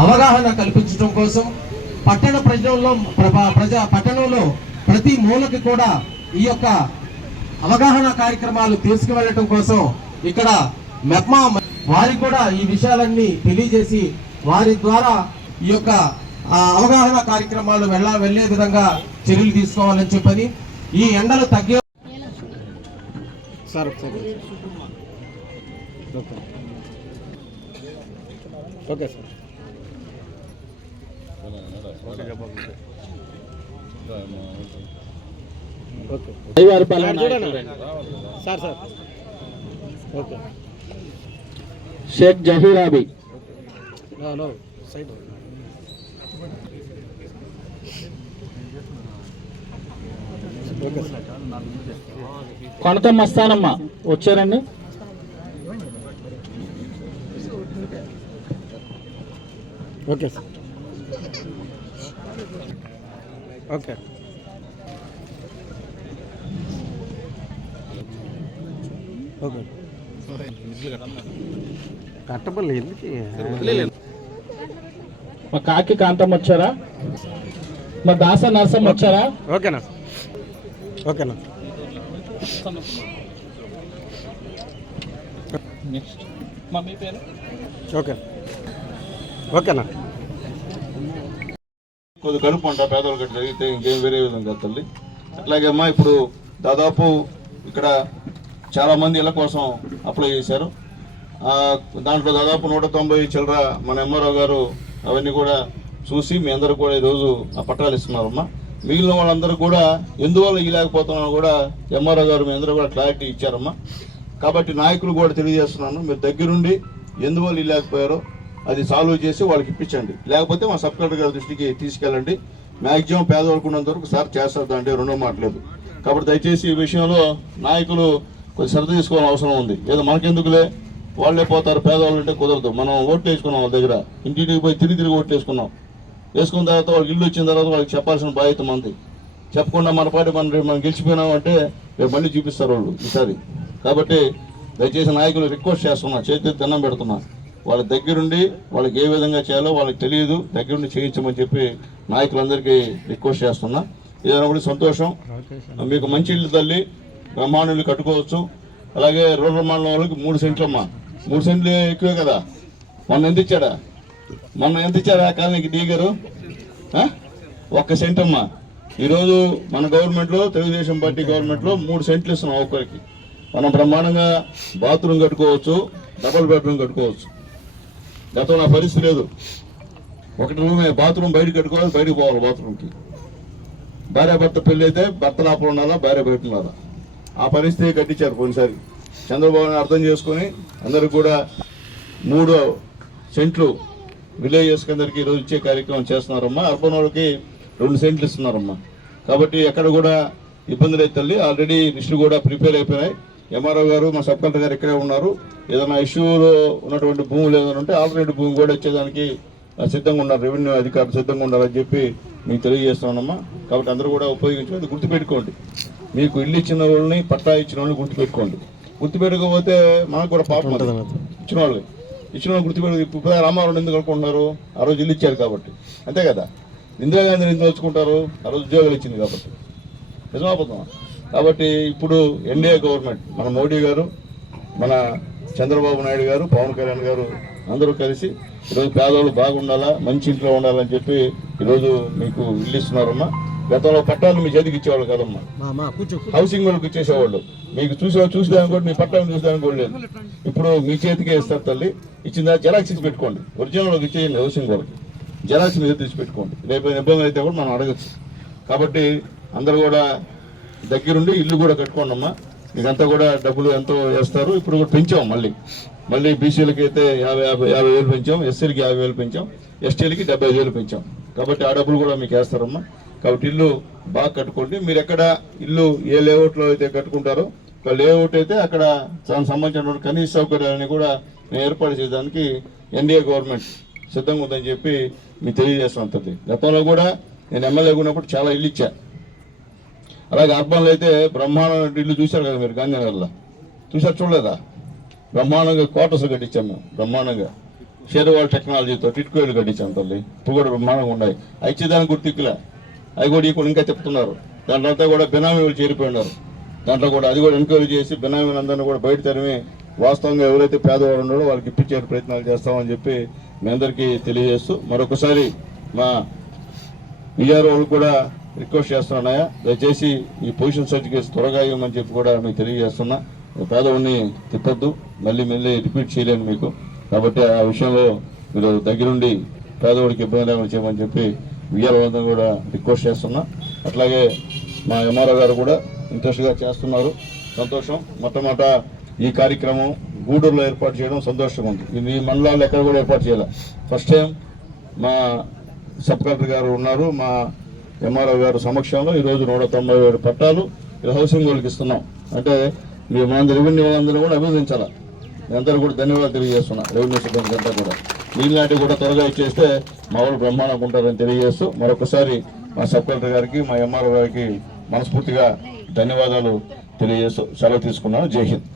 అవగాహన కల్పించడం కోసం పట్టణ ప్రజల్లో ప్రభ- ప్రజా పట్టణంలో ప్రతి మూలకి కూడా ఈ యొక్క అవగాహన కార్యక్రమాలు తీసుకువెళ్ళటం కోసం ఇక్కడ మెప్మా వారికి కూడా ఈ విషయాలన్నీ తెలియజేసి వారి ద్వారా ఈ యొక్క అవగాహన కార్యక్రమాలు వెళ్ళ వెళ్ళే విధంగా చర్యలు తీసుకోవాలని చెప్పని ఈ ఎండలు తగ్గే sir sir okay okay sir. Sheikh Zaheerabi hello Konathamma okay Konatha Mastanamma వచ్చారండి. Okay sir. ఓకే. ఓకే. మా కాకి కాంతం వచ్చారా? మా దాస నరసం వచ్చారా? ఓకేనా ఓకేనా నెక్స్ట్ మమ్మీ పేరు? ఓకే ఓకేనా కొద్ది కడుపు అంట గట్టి జరిగితే ఇంకేం వేరే విధంగా తల్లి. అట్లాగే అమ్మా ఇప్పుడు దాదాపు ఇక్కడ చాలామంది ఇళ్ళ కోసం అప్లై చేశారు. దాంట్లో దాదాపు నూట తొంభై చిల్లర మన ఎంఆర్ఓ గారు అవన్నీ కూడా చూసి మీ అందరూ కూడా ఈరోజు ఆ పట్టాలు ఇస్తున్నారమ్మా. మిగిలిన వాళ్ళందరూ కూడా ఎందువల్ల ఇలాగపోతున్నారో కూడా ఎంఆర్ఓ గారు మీ అందరూ కూడా క్లారిటీ ఇచ్చారమ్మా. కాబట్టి నాయకులు కూడా తెలియజేస్తున్నాను మీరు దగ్గరుండి ఎందువల్ల ఇలాగపోయారో అది సాల్వ్ చేసి వాళ్ళకి ఇప్పించండి. లేకపోతే మా సబ్ కలెక్టర్ గారి దృష్టికి తీసుకెళ్ళండి. మ్యాక్సిమం పేదవాళ్ళకు ఉన్నంత వరకు సార్ చేస్తారు దాంట్లో రెండో మాట్లేదు కాబట్టి దయచేసి ఈ విషయంలో నాయకులు కొంచెం శ్రద్ధ తీసుకోవాల్సిన అవసరం ఉంది. ఏదో మనకెందుకులే? వాళ్ళే పోతారు పేదవాళ్ళు అంటే కుదరదు. మనం ఓట్లు వేసుకున్నాం వాళ్ళ దగ్గర. ఇంటింటికి పోయి తిరిగి తిరిగి ఓట్లు వేసుకున్నాం. వేసుకున్న తర్వాత వాళ్ళకి ఇల్లు వచ్చిన తర్వాత వాళ్ళకి చెప్పాల్సిన బాధ్యత మంది చెప్పకుండా మన పాటి మనం రేపు మనం గెలిచిపోయినాం అంటే రేపు మళ్ళీ చూపిస్తారు వాళ్ళు ఈసారి. కాబట్టి దయచేసి నాయకులు రిక్వెస్ట్ చేస్తున్నా చేతి దండం పెడుతున్నా. వాళ్ళ దగ్గరుండి వాళ్ళకి ఏ విధంగా చేయాలో వాళ్ళకి తెలియదు. దగ్గరుండి చేయించమని చెప్పి నాయకులందరికీ రిక్వెస్ట్ చేస్తున్నా. ఇదన్నప్పుడు సంతోషం. మీకు మంచి ఇల్లు తల్లి బ్రహ్మాండంలో కట్టుకోవచ్చు. అలాగే రూరల్ మండలం వాళ్ళకి మూడు సెంట్లు అమ్మా మూడు సెంట్లు ఎక్కువే కదా. మొన్న ఎంత ఇచ్చాడా? మొన్న ఎంత ఇచ్చారా కాలనీకి డీ గారు? ఒక్క సెంట్ అమ్మా ఈరోజు మన గవర్నమెంట్లో తెలుగుదేశం పార్టీ గవర్నమెంట్లో మూడు సెంట్లు ఇస్తున్నాం ఒక్కరికి. మనం బ్రహ్మాండంగా బాత్రూమ్ కట్టుకోవచ్చు డబుల్ బెడ్రూమ్ కట్టుకోవచ్చు. గతంలో నా పరిస్థితి లేదు. ఒకటి రూమే బాత్రూమ్ బయట కట్టుకోవాలి బయటకు పోవాలి బాత్రూమ్కి. భార్య భర్త పెళ్ళి అయితే భర్త లోపల ఉండాలా భార్య బయట ఉండాలా? ఆ పరిస్థితి కట్టించారు కొన్నిసారి చంద్రబాబుని అర్థం చేసుకొని అందరూ కూడా మూడు సెంట్లు విలేజెస్ అందరికీ ఈరోజు ఇచ్చే కార్యక్రమం చేస్తున్నారమ్మా. అర్బన్ వాళ్ళకి రెండు సెంట్లు ఇస్తున్నారమ్మా. కాబట్టి ఎక్కడ కూడా ఇబ్బందులు అయితే తల్లి. ఆల్రెడీ లిస్టులు కూడా ప్రిపేర్ అయిపోయినాయి. ఎంఆర్ఓ గారు మా సబ్ కలెక్టర్ గారు ఇక్కడే ఉన్నారు. ఏదైనా ఇష్యూలో ఉన్నటువంటి భూములు ఏదైనా ఉంటే ఆల్రెడీ భూమి కూడా ఇచ్చేదానికి ఆ, సిద్ధంగా ఉన్నారు. రెవెన్యూ అధికారులు సిద్ధంగా ఉండాలని చెప్పి మీకు తెలియజేస్తున్నానమ్మా. కాబట్టి అందరూ కూడా ఉపయోగించుకోండి. గుర్తుపెట్టుకోండి. మీకు ఇల్లు ఇచ్చిన వాళ్ళని పట్టా ఇచ్చిన వాళ్ళని గుర్తుపెట్టుకోండి. గుర్తుపెట్టుకోకపోతే మనకు కూడా పాపం. ఇచ్చిన వాళ్ళు. ఇచ్చిన వాళ్ళు గుర్తుపెట్టు ఇప్పుడు రామారావు ఎందుకు అనుకుంటున్నారు ఆ రోజు ఇల్లు ఇచ్చారు కాబట్టి. అంతే కదా. ఇందిరాగాంధీని ఎందుకు వచ్చుకుంటారు ఆ రోజు ఉద్యోగాలు ఇచ్చింది కాబట్టి. నిజమాపోతాం కాబట్టి ఇప్పుడు ఎన్డీఏ గవర్నమెంట్ మన మోడీ గారు మన చంద్రబాబు నాయుడు గారు పవన్ కళ్యాణ్ గారు అందరూ కలిసి ఈరోజు పేదవాళ్ళు బాగుండాలా మంచి ఇంట్లో ఉండాలని చెప్పి ఈరోజు మీకు ఇల్లు ఇస్తున్నారమ్మా. గతంలో పట్టాలు మీ చేతికి ఇచ్చేవాళ్ళు కదమ్మా. హౌసింగ్ వాళ్ళకి ఇచ్చేసేవాళ్ళు. మీకు చూసే చూసేదానికి కూడా మీ పట్టాలను చూసేదానికి కూడా లేదు. ఇప్పుడు మీ చేతికే ఇస్తారు తల్లి. ఇచ్చిన జెరాక్స్ ఇచ్చి పెట్టుకోండి. ఒరిజినల్ ఇచ్చేయండి హౌసింగ్ వాళ్ళకి. జెరాక్స్ మీద తీసి పెట్టుకోండి. రేపు ఇబ్బంది అయితే కూడా మనం అడగచ్చు. కాబట్టి అందరూ కూడా దగ్గరుండి ఇల్లు కూడా కట్టుకోండి అమ్మా కూడా డబ్బులు ఎంతో వేస్తారు. ఇప్పుడు కూడా పెంచాం మళ్ళీ. మళ్ళీ బీసీలకి అయితే యాభై యాభై యాభై వేలు పెంచాం. ఎస్సీలకి యాభై వేలు పెంచాం. ఎస్టీలకి డెబ్బై ఐదు వేలు పెంచాం. కాబట్టి ఆ డబ్బులు కూడా మీకు వేస్తారమ్మా. కాబట్టి ఇల్లు బాగా కట్టుకోండి. మీరు ఎక్కడ ఇల్లు ఏ లేఅవుట్లో అయితే కట్టుకుంటారో ఒక లేఅవుట్ అయితే అక్కడ దానికి సంబంధించిన కనీస సౌకర్యాలని కూడా నేను ఏర్పాటు చేయడానికి ఎన్డీఏ గవర్నమెంట్ సిద్ధంగా ఉందని చెప్పి మీకు తెలియజేస్తాను తల్లి. గతంలో కూడా నేను ఎమ్మెల్యే ఉన్నప్పుడు చాలా ఇల్లు ఇచ్చాను అలాగే అర్బన్లో అయితే బ్రహ్మాండమైన ఇల్లు చూశారు కదా మీరు గాంధీనగర్లో. చూసారు చూడలేదా? బ్రహ్మాండంగా క్వార్టర్స్ కట్టించాము బ్రహ్మాండంగా. షేర్వాల్ టెక్నాలజీతో టిట్కోయిలు కట్టించాం తల్లి. ఇప్పుడు కూడా బ్రహ్మాండంగా ఉన్నాయి. ఐచ్యదానికి గుర్తిక్కులే అవి కూడా ఇప్పుడు ఇంకా చెప్తున్నారు. దాంట్లో అంతా కూడా బినామీలు చేరిపోయి ఉన్నారు. దాంట్లో కూడా అది కూడా ఎంక్వైరీ చేసి బినామీలు అందరినీ కూడా బయట తరిమి వాస్తవంగా ఎవరైతే పేదవారు ఉన్నారో వాళ్ళకి ఇప్పించే ప్రయత్నాలు చేస్తామని చెప్పి మీ అందరికీ తెలియజేస్తూ మరొకసారి మా విజయవాడ వాళ్ళు కూడా రిక్వెస్ట్ చేస్తున్నాయా దయచేసి ఈ పొజిషన్ సర్టిఫికేట్స్ త్వరగా ఇవ్వమని చెప్పి కూడా మీకు తెలియజేస్తున్నా. పేదవాడిని తిప్పొద్దు మళ్ళీ మళ్ళీ రిపీట్ చేయలేను మీకు. కాబట్టి ఆ విషయంలో మీరు దగ్గరుండి పేదవాడికి ఇబ్బంది లేకుండా చేయమని చెప్పి విజయవాదం కూడా రిక్వెస్ట్ చేస్తున్నా. అట్లాగే మా ఎంఆర్ఓ గారు కూడా ఇంట్రెస్ట్గా చేస్తున్నారు. సంతోషం. మొట్టమొదట ఈ కార్యక్రమం గూడూరులో ఏర్పాటు చేయడం సంతోషంగా ఉంది. ఇది ఈ మండలాల్లో ఎక్కడ కూడా ఏర్పాటు చేయాలి. ఫస్ట్ టైం మా సబ్ కలెక్టర్ గారు ఉన్నారు. మా ఎంఆర్ఓ గారి సమక్షంలో ఈరోజు నూట తొంభై ఏడు పట్టాలు ఈ హౌసింగ్ వాళ్ళకి ఇస్తున్నాం. అంటే మీరు మన రెవెన్యూ వాళ్ళందరూ కూడా అభినందించాలి? అందరూ కూడా ధన్యవాదాలు తెలియజేస్తున్నా రెవెన్యూ సిబ్బంది అంతా కూడా. నీళ్ళలాంటివి కూడా త్వరగా ఇచ్చేస్తే మా వాళ్ళు బ్రహ్మాండంగా ఉంటారని తెలియజేస్తూ మరొకసారి మా సబ్ కలెక్టర్ గారికి మా ఎంఆర్ఓ గారికి మనస్ఫూర్తిగా ధన్యవాదాలు తెలియజేస్తూ సెలవు తీసుకున్నాను. జై హింద్.